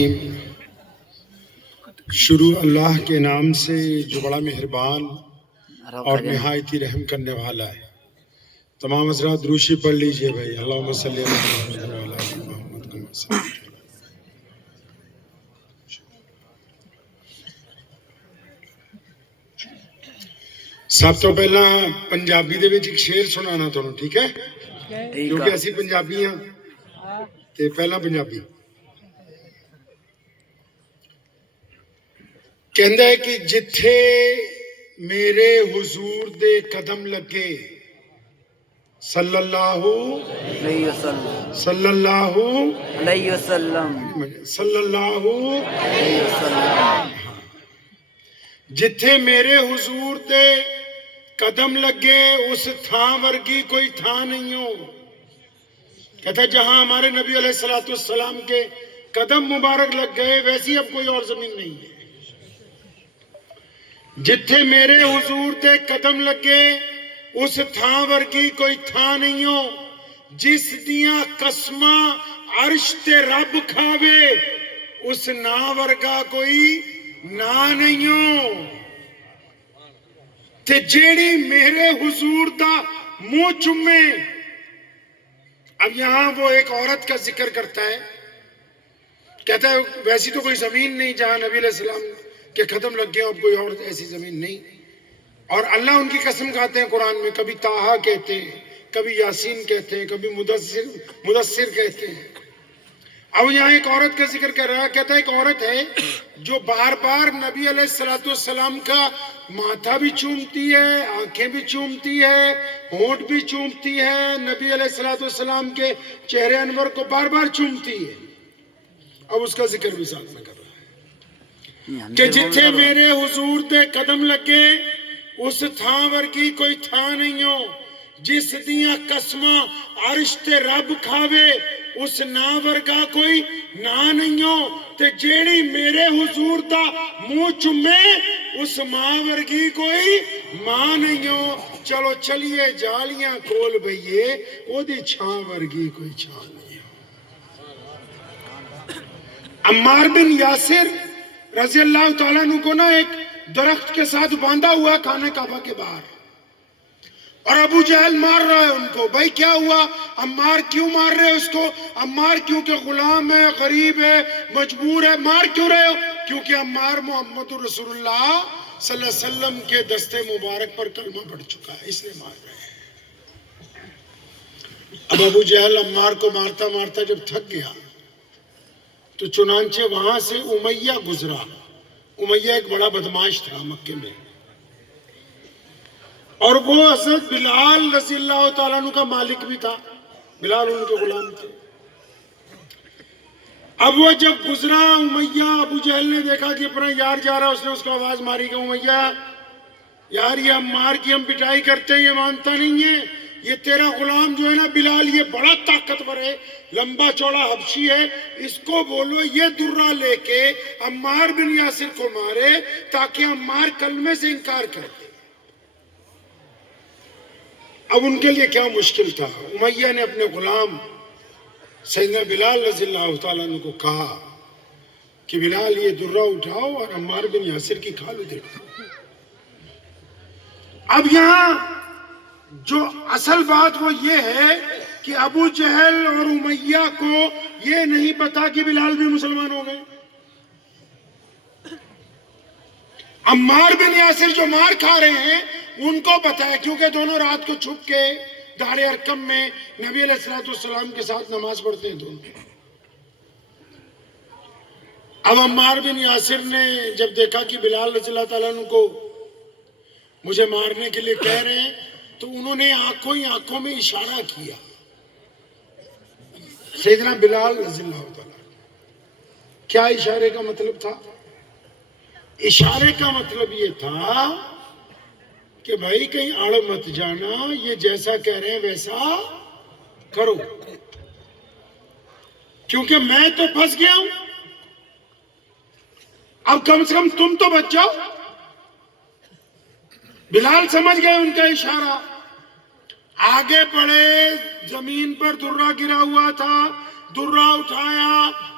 الرحیم. شروع اللہ کے نام سے جو بڑا مہربان اور نہایت ہی رحم کرنے والا ہے. تمام حضرات دروشی پڑھ لیجئے بھائی. اللہم صلی علی محمد و علی آل محمد کما صلیت. سب تو پہلا پنجابی دے وچ ایک شعر سنانا تھانوں, ٹھیک ہے؟ کیونکہ اسی پنجابی ہاں تے پہلا پنجابی کہندا ہے کہ جتھے میرے حضور دے قدم لگے صلی اللہ علیہ وسلم صلی اللہ علیہ وسلم صلی اللہ علیہ وسلم جتھے میرے حضور دے قدم لگے اس تھاں ورگی کوئی تھاں نہیں ہو. کہتا ہے جہاں ہمارے نبی علیہ السلام کے قدم مبارک لگ گئے ویسی اب کوئی اور زمین نہیں ہے. جتھے میرے حضور دے قدم لگے اس تھاں ورگی کوئی تھاں نہیں ہو. جس دیاں قسماں عرش تے رب کھاوے اس نا ورگا کوئی نا نہیں ہو. تے جیڑی میرے حضور دا منہ چومے. اب یہاں وہ ایک عورت کا ذکر کرتا ہے, کہتا ہے ویسی تو کوئی زمین نہیں جہاں نبی علیہ السلام کے قدم لگ گئے, اب کوئی اور ایسی زمین نہیں. اور اللہ ان کی قسم کھاتے ہیں قرآن میں, کبھی طٰہٰ کہتے ہیں, کبھی یاسین کہتے ہیں, کبھی مدثر کہتے ہیں. اب یہاں ایک عورت کا ذکر کر رہا ہے, کہتا ہے ایک عورت ہے جو بار بار نبی علیہ السلام کا ماتھا بھی چومتی ہے, آنکھیں بھی چومتی ہے, ہونٹ بھی چومتی ہے, نبی علیہ السلام کے چہرے انور کو بار بار چومتی ہے. اب اس کا ذکر بھی ساتھ میں کر رہا ہے کہ جتھے میرے حضور دے قدم لگے اس تھاں ورگی کوئی تھاں نہیں ہو. جس دیاں قسماں عرش تے رب کھاوے اس نا ورگا کوئی نا نہیں ہو. تے جیڑی میرے حضور دا منہ چومے اس ماں ورگی کوئی ماں نہیں ہو. چلو چلیے جالیاں کھول بھئیے او دی چھاں ورگی کوئی چھاں نہیں ہو. عمار بن یاسر رضی اللہ تعالیٰ عنہ کو نا ایک درخت کے ساتھ باندھا ہوا خانہ کعبہ کے باہر, اور ابو جہل مار رہا ہے ان کو. بھائی کیا ہوا, عمار کیوں مار رہے اس کو؟ عمار کیونکہ غلام ہے, غریب ہے, مجبور ہے. مار کیوں رہے ہو؟ کیونکہ عمار محمد رسول اللہ صلی اللہ علیہ وسلم کے دستے مبارک پر کلمہ پڑھ چکا ہے, اس لیے مار رہے ہیں. اب ابو جہل عمار کو مارتا مارتا جب تھک گیا تو چنانچہ وہاں سے امیہ گزرا. امیہ ایک بڑا بدماش تھا مکے میں, اور وہ حضرت بلال رضی اللہ تعالیٰ عنہ کا مالک بھی تھا. بلال ان کے غلام تھے. اب وہ جب گزرا امیہ, ابو جہل نے دیکھا کہ اپنا یار جا رہا, اس نے اس کو آواز ماری کہ امیہ یار یہ عمار کی ہم پٹائی کرتے ہیں, یہ مانتا نہیں ہے. یہ تیرا غلام جو ہے نا بلال, یہ بڑا طاقتور ہے, لمبا چوڑا حبشی ہے, اس کو بولو یہ درہ لے کے عمار بن یاسر کو مارے تاکہ عمار کلمے سے انکار کر دے. اب ان کے لیے کیا مشکل تھا. امیہ نے اپنے غلام سیدنا بلال رضی اللہ تعالیٰ عنہ کو کہا کہ بلال یہ درہ اٹھاؤ اور عمار بن یاسر کی کھال ادھر. اب یہاں جو اصل بات وہ یہ ہے کہ ابو جہل اور امیہ کو یہ نہیں پتا کہ بلال بھی مسلمان ہو گئے. عمار بن یاسر جو مار کھا رہے ہیں ان کو پتا ہے, کیونکہ دونوں رات کو چھپ کے دار ارقم میں نبی علیہ السلام کے ساتھ نماز پڑھتے ہیں دونوں. اب عمار بن یاسر نے جب دیکھا کہ بلال رضی اللہ تعالیٰ عنہ کو مجھے مارنے کے لیے کہہ رہے ہیں تو انہوں نے آنکھوں میں اشارہ کیا سیدنا بلال رضی اللہ تعالیٰ. کیا اشارے کا مطلب تھا؟ اشارے کا مطلب یہ تھا کہ بھائی کہیں اڑ مت جانا, یہ جیسا کہہ رہے ہیں ویسا کرو, کیونکہ میں تو پھنس گیا ہوں. اب کم سے کم تم تو بچ جاؤ. بلال سمجھ گئے ان کا اشارہ, آگے بڑھے. زمین پر درہ گرا ہوا تھا, दुर्रा उठाया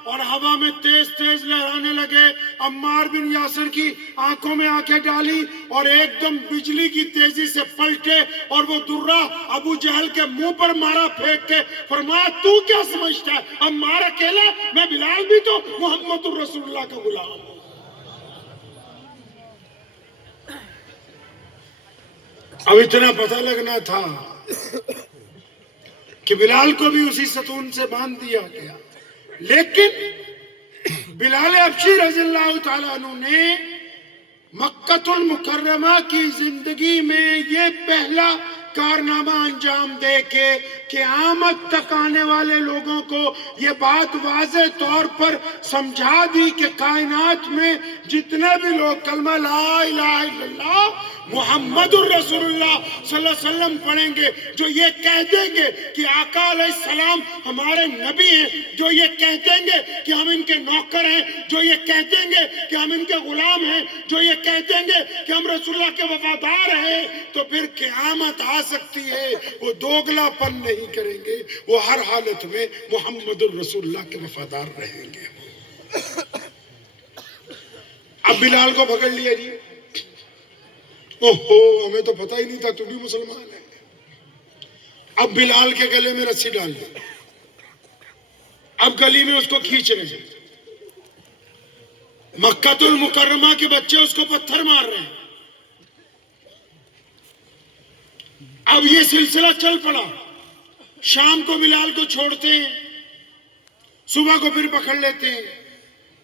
और हवा में तेज तेज लहराने लगे। अम्मार बिन यासिर की आंखों में आंखें डाली और एकदम बिजली की तेजी से पलटे और वो दुर्रा अबू जहल के मुंह पर मारा फेंक के फरमाया, तू क्या समझता है अम्मार अकेला, मैं बिलाल भी तो मोहम्मदुर रसूलुल्लाह का गुलाम हूं। अब इतना पता लगना था कि बिलाल को भी उसी सतून से बांध दिया गया, लेकिन बिलाल हबशी रज़ियल्लाहु ताला अन्हु ने मक्कतुल मुकर्रमा की जिंदगी में ये पहला कारनामा अंजाम दे के क़यामत तक आने वाले लोगों को ये बात वाज़े तौर पर समझा दी कि कायनात में जितने भी लोग कलमा ला इलाहा इल्लल्लाह मुहम्मदुर रसूलुल्लाह सल्लल्लाहु अलैहि वसल्लम पढ़ेंगे, जो ये कह देंगे कि आका अलैहिस्सलाम हमारे नबी हैं, जो ये कह देंगे कि हम इनके नौकर हैं, जो ये कह देंगे कि हम इनके गुलाम हैं, जो ये कह देंगे कि हम रसूलुल्लाह के वफादार हैं, तो फिर क़यामत आ सकती है। वो दोगलापन नहीं करेंगे, वो हर हालत में मुहम्मदुर रसूलुल्लाह के वफादार रहेंगे। अब बिलाल को पकड़ लिया जी, ओहो हमें तो पता ही नहीं था तू भी मुसलमान है। अब बिलाल के गले में रस्सी डाल दी, अब गली में उसको खींच रहे हैं, मक्कातुल मुकर्रमा के बच्चे उसको पत्थर मार रहे हैं। अब ये सिलसिला चल पड़ा, शाम को बिलाल को छोड़ते हैं, सुबह को फिर पकड़ लेते हैं।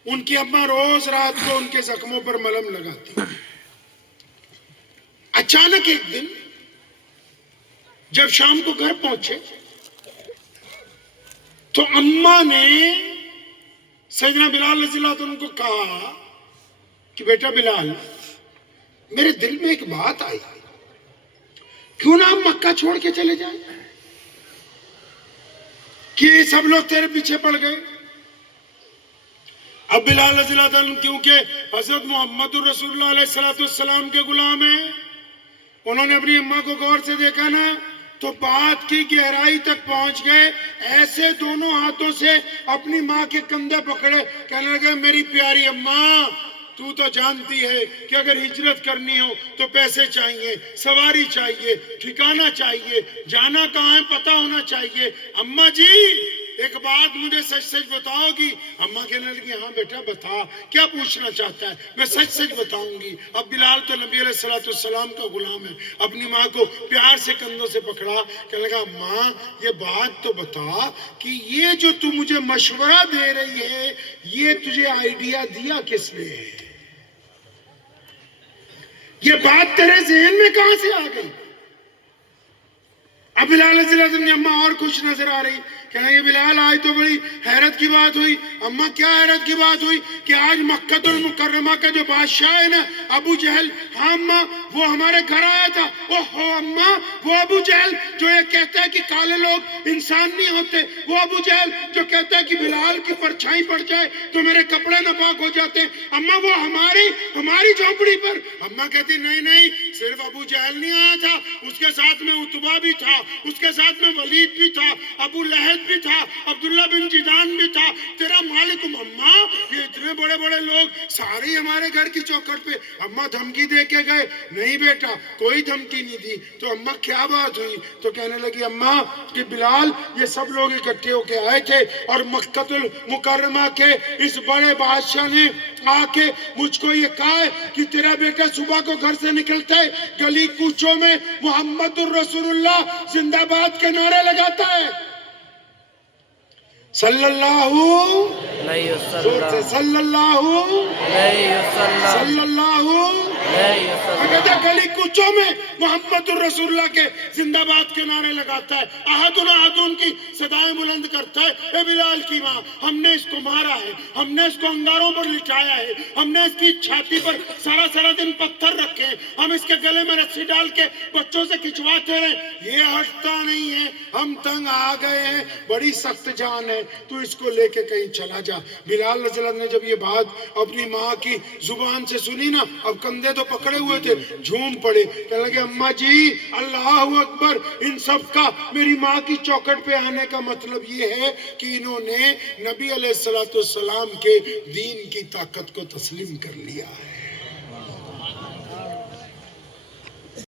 उनकी अम्मा रोज रात को उनके जख्मों पर मलहम लगाती। अचानक एक दिन जब शाम को घर पहुंचे तो अम्मा ने सैयदना बिलाल रज़ियल्लाहु अन्हु को कहा कि बेटा बिलाल, मेरे दिल में एक बात आई, क्यों ना हम मक्का छोड़ के चले जाएं, कि सब लोग तेरे पीछे पड़ गए। अब बिलाल रज़ियल्लाहु अन्हु क्योंकि हजरत मोहम्मदुर रसूलुल्लाह अलैहिस्सलातु वस्सलाम के गुलाम हैं, उन्होंने अपनी अम्मा को गौर से देखा ना तो बात की गहराई तक पहुंच गए। ऐसे दोनों हाथों से अपनी माँ के कंधे पकड़े, कहने लगे मेरी प्यारी अम्मा, तू तो जानती है कि अगर हिजरत करनी हो तो पैसे चाहिए, सवारी चाहिए, ठिकाना चाहिए, जाना कहाँ है पता होना चाहिए। अम्मा जी एक बात मुझे सच सच बताओगी? अम्मा कहने लगी हाँ बेटा बता, क्या पूछना चाहता है, मैं सच सच बताऊंगी। अब बिलाल तो नबी अलैहिस्सलाम का गुलाम है, अपनी माँ को प्यार से कंधों से पकड़ा, कहने लगा माँ ये बात तो बता कि ये जो तू मुझे मशवरा दे रही है, ये तुझे आइडिया दिया किसने? ये बात तेरे ज़हन में कहां से आ गई? अब बिलाल रज़ियल्लाहु अन्हु अम्मा और खुश नजर आ रही, कहेंगे बिलाल आज तो बड़ी हैरत की बात हुई। अम्मा क्या हैरत की बात हुई? कि आज मक्कतुल मुकर्रमा का जो बादशाह है ना अबू जहल, हाँ अम्मा वो हमारे घर आया था। ओहो अम्मा, वो अबू जहल जो ये कहता है कि काले लोग इंसान नहीं होते, वो अबू जहल जो कहता है कि बिलाल की परछाई पड़ जाए तो मेरे कपड़े नापाक हो जाते हैं, अम्मा वो हमारी झोपड़ी पर। अम्मा कहती नहीं नहीं, सिर्फ अबू जहल नहीं आया था, उसके साथ में उतबा भी था, उसके साथ में वलीद भी था, अबू लहब भी था, अब्दुल्ला बिन जिदान भी था, तेरा मालिक। अम्मा ये इतने बड़े बड़े लोग सारे हमारे घर की चौखट पे। अम्मा धमकी दे के गए? नहीं बेटा कोई धमकी नहीं दी। तो अम्मा क्या बात हुई? तो कहने लगी अम्मा कि बिलाल ये सब लोग इकट्ठे होके आए थे और मक्कतुल मुकर्रमा के इस बड़े बादशाह ने आके मुझको ये कहा है कि तेरा बेटा सुबह को घर से निकलता है, गली कूचों में मुहम्मदुर रसूलुल्लाह जिंदाबाद के नारे लगाता है, सल्लल्लाहु अलैहि वसल्लम, सल्लल्लाहु अलैहि वसल्लम, सल्लल्लाहु कहते गली कूचों में मुहम्मदुर रसूलुल्लाह के जिंदाबाद के नारे लगाता है, अहदुन अहदुन की सदाएं बुलंद करता है। ए बिलाल की माँ, हमने इसको मारा है, हमने इसको अंगारों पर लिटाया है, हमने इसकी छाती पर सारा सारा दिन पत्थर रखे, हम इसके गले में रस्सी डाल के बच्चों से खिंचवाते रहे, ये हटता नहीं है, हम तंग आ गए हैं, बड़ी सख्त जान है, तू इसको लेके कहीं चला जा। बिलाल रज़ियल्लाहु अन्हु ने जब ये बात अपनी माँ की जुबान से सुनी ना, अब कंधे تو پکڑے ہوئے تھے، جھوم پڑے، کہنے لگے اماں جی اللہ اکبر، ان سب کا میری ماں کی چوکھٹ پہ آنے کا مطلب یہ ہے کہ انہوں نے نبی علیہ السلام کے دین کی طاقت کو تسلیم کر لیا ہے۔